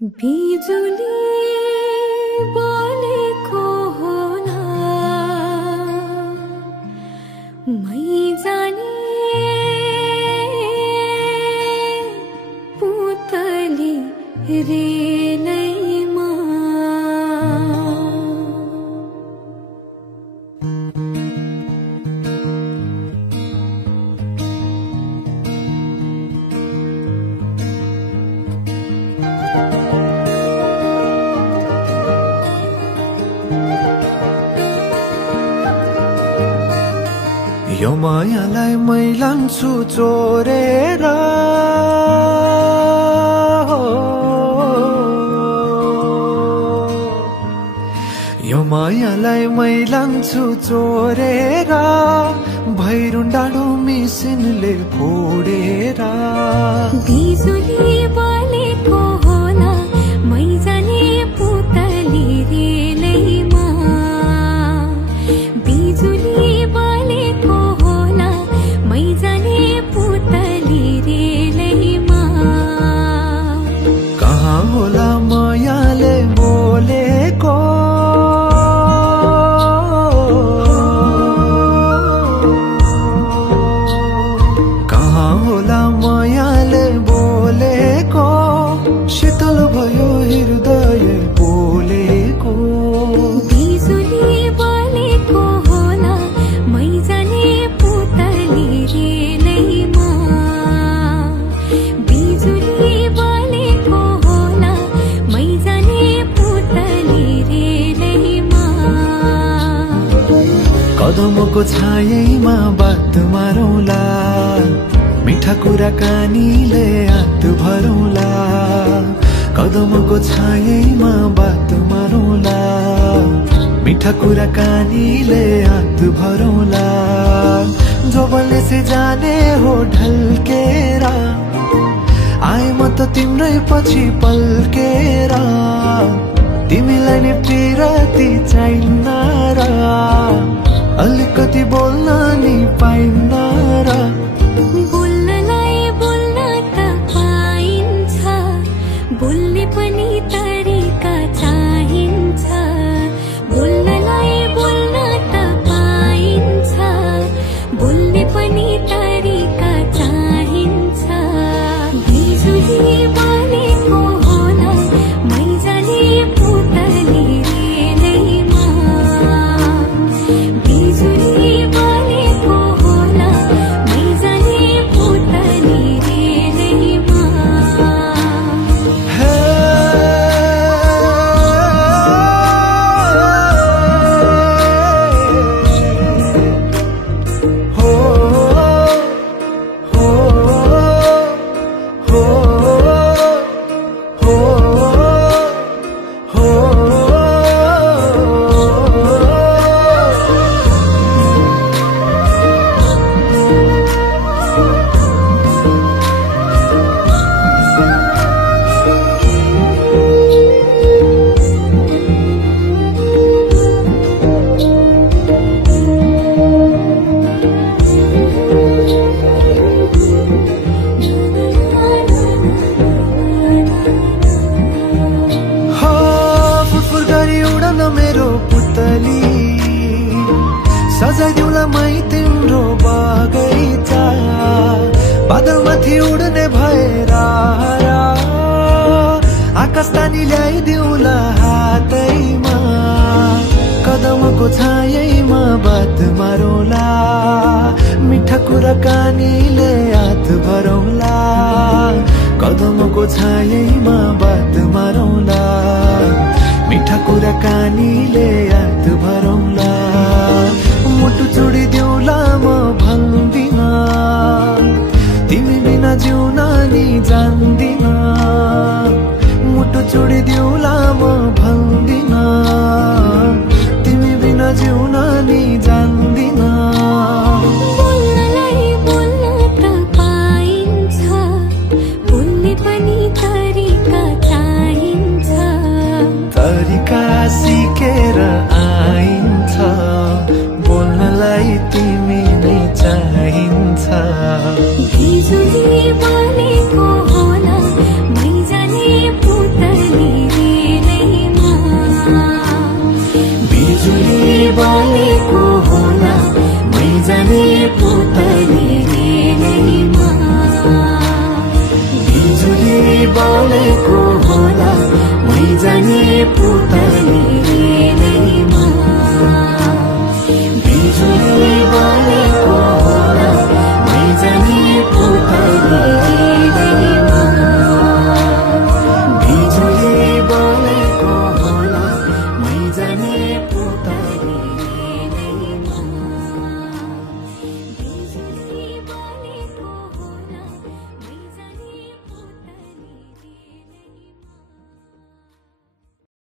बिजुली बोलेको होला मै जाने पुतली रेलैमा यो मायालाई मै लान्छु चोरेर यो मायालाई मै लान्छु चोरेर भैरुन डाँडो मिसिनले फोडेर बिजुली बोलेको होला मै जाने पुतली रेलैमा बिजुली बोलेको होला मै जाने पुतली रेलैमा कहाँ होला मायाले बोलेको कहाँ होला मायाले बोलेको शीतल भयो हृदय बोलेको बिजुली बोलेको होला मै जाने पुतली रेलैमा बिजुली बोलेको होला मै जाने पुतली रेलैमा कदमको छायैमा बात मारौला मिठा कुराकानीले हात भरौला कदमको छायैमा बात मारौला मिठा कुराकानीले हात भरौला जो बोल्ने से जाने हो ढल्केर आए म त तिम्रै पछि पल्केर तिमीलाई नि पिरती चाहिन्न र अलिकति बोल्न नि पाइन्न र बोल्नलाई बोल्न त पाइन्छ बोल्ने पनि तरिका चाहिन्छ बोल्नलाई बोल्न त पाइन्छ बोल्ने पनि तरिका चाहिन्छ बिजुली बोलेको होला मै जाने पुतली रेलैमा बिजुली बोलेको होला मै जाने पुतली रेलैमा हे हो हो हो हो फुरफुर गरी उडन मेरो पुतली सजाइदिउँला मै तिम्रो बगैँचा बादलमाथि उड्ने भएर आकाश तानी ल्याइदिउँला हातैमा कदमको छायैमा बात मारौला मिठा कुराकानीले हात भरौला कदमको छायैमा बात मारौला मिठा कुराकानीले हात भरौला मुटु छोडिदेऊला म भन्दिन तिमी बिना जिउन नि जान्दिन